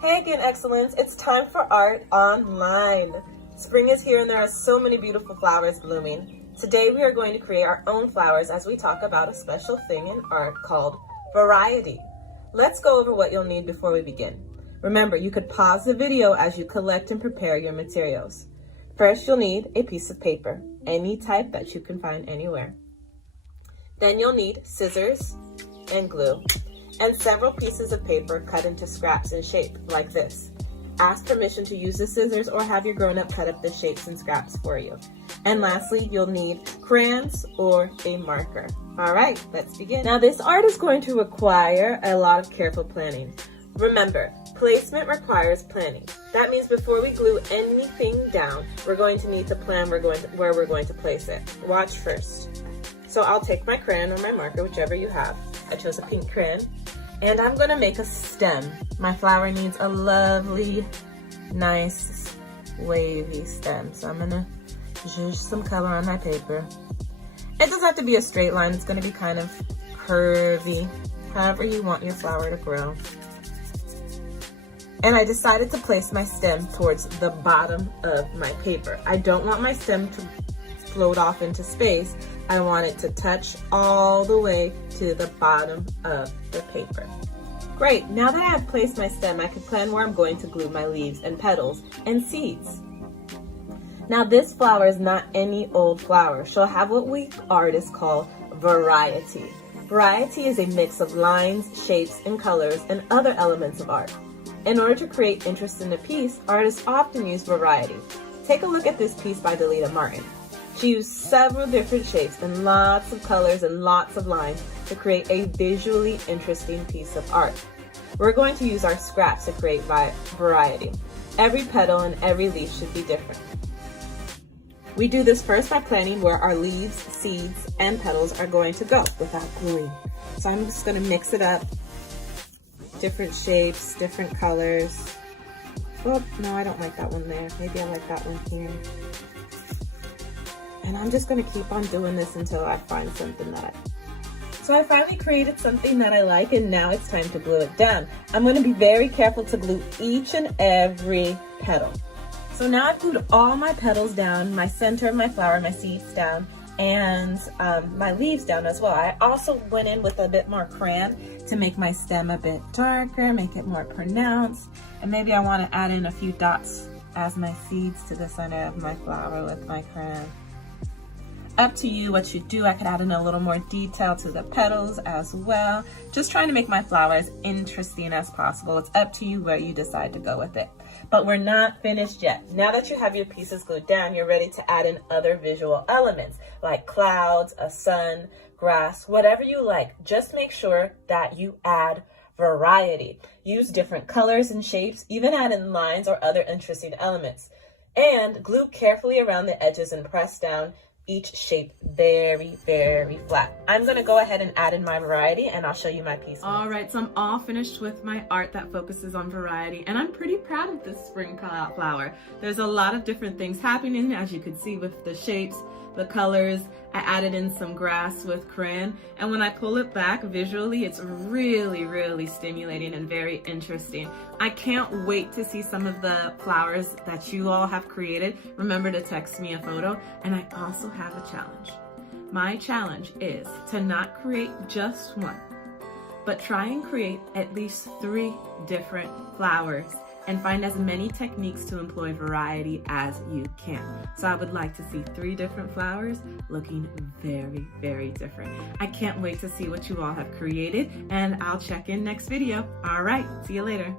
Hey again, excellence. It's time for Art Online. Spring is here and there are so many beautiful flowers blooming. Today we are going to create our own flowers as we talk about a special thing in art called variety. Let's go over what you'll need before we begin. Remember, you could pause the video as you collect and prepare your materials. First, you'll need a piece of paper, any type that you can find anywhere. Then you'll need scissors and glue, and several pieces of paper cut into scraps in shape, like this. Ask permission to use the scissors or have your grown-up cut up the shapes and scraps for you. And lastly, you'll need crayons or a marker. All right, let's begin. Now this art is going to require a lot of careful planning. Remember, placement requires planning. That means before we glue anything down, we're going to need to plan where we're going to place it. Watch first. So I'll take my crayon or my marker, whichever you have. I chose a pink crayon. And I'm gonna make a stem. My flower needs a lovely, nice, wavy stem. So I'm gonna zhuzh some color on my paper. It doesn't have to be a straight line. It's gonna be kind of curvy, however you want your flower to grow. And I decided to place my stem towards the bottom of my paper. I don't want my stem to float off into space. I want it to touch all the way to the bottom of the paper. Great, now that I have placed my stem, I can plan where I'm going to glue my leaves and petals and seeds. Now this flower is not any old flower. She'll have what we artists call variety. Variety is a mix of lines, shapes, and colors and other elements of art. In order to create interest in a piece, artists often use variety. Take a look at this piece by Delita Martin. She used several different shapes and lots of colors and lots of lines to create a visually interesting piece of art. We're going to use our scraps to create variety. Every petal and every leaf should be different. We do this first by planning where our leaves, seeds, and petals are going to go without gluing. So I'm just going to mix it up. Different shapes, different colors. Oh, no, I don't like that one there. Maybe I like that one here. And I'm just gonna keep on doing this until I find something that So I finally created something that I like, and now it's time to glue it down. I'm gonna be very careful to glue each and every petal. So now I've glued all my petals down, my center of my flower, my seeds down, and my leaves down as well. I also went in with a bit more crayon to make my stem a bit darker, make it more pronounced, and maybe I wanna add in a few dots as my seeds to the center of my flower with my crayon. Up to you what you do. I could add in a little more detail to the petals as well. Just trying to make my flower as interesting as possible. It's up to you where you decide to go with it. But we're not finished yet. Now that you have your pieces glued down, you're ready to add in other visual elements like clouds, a sun, grass, whatever you like. Just make sure that you add variety. Use different colors and shapes, even add in lines or other interesting elements. And glue carefully around the edges and press down each shape very, very flat. I'm gonna go ahead and add in my variety and I'll show you my piece. All right, so I'm all finished with my art that focuses on variety, and I'm pretty proud of this spring flower. There's a lot of different things happening, as you could see, with the shapes, the colors. I added in some grass with crayon, and when I pull it back visually, it's really, really stimulating and very interesting. I can't wait to see some of the flowers that you all have created. Remember to text me a photo, and I also have a challenge. My challenge is to not create just one, but try and create at least 3 different flowers and find as many techniques to employ variety as you can. So I would like to see 3 different flowers looking very, very different. I can't wait to see what you all have created, and I'll check in next video. All right, see you later.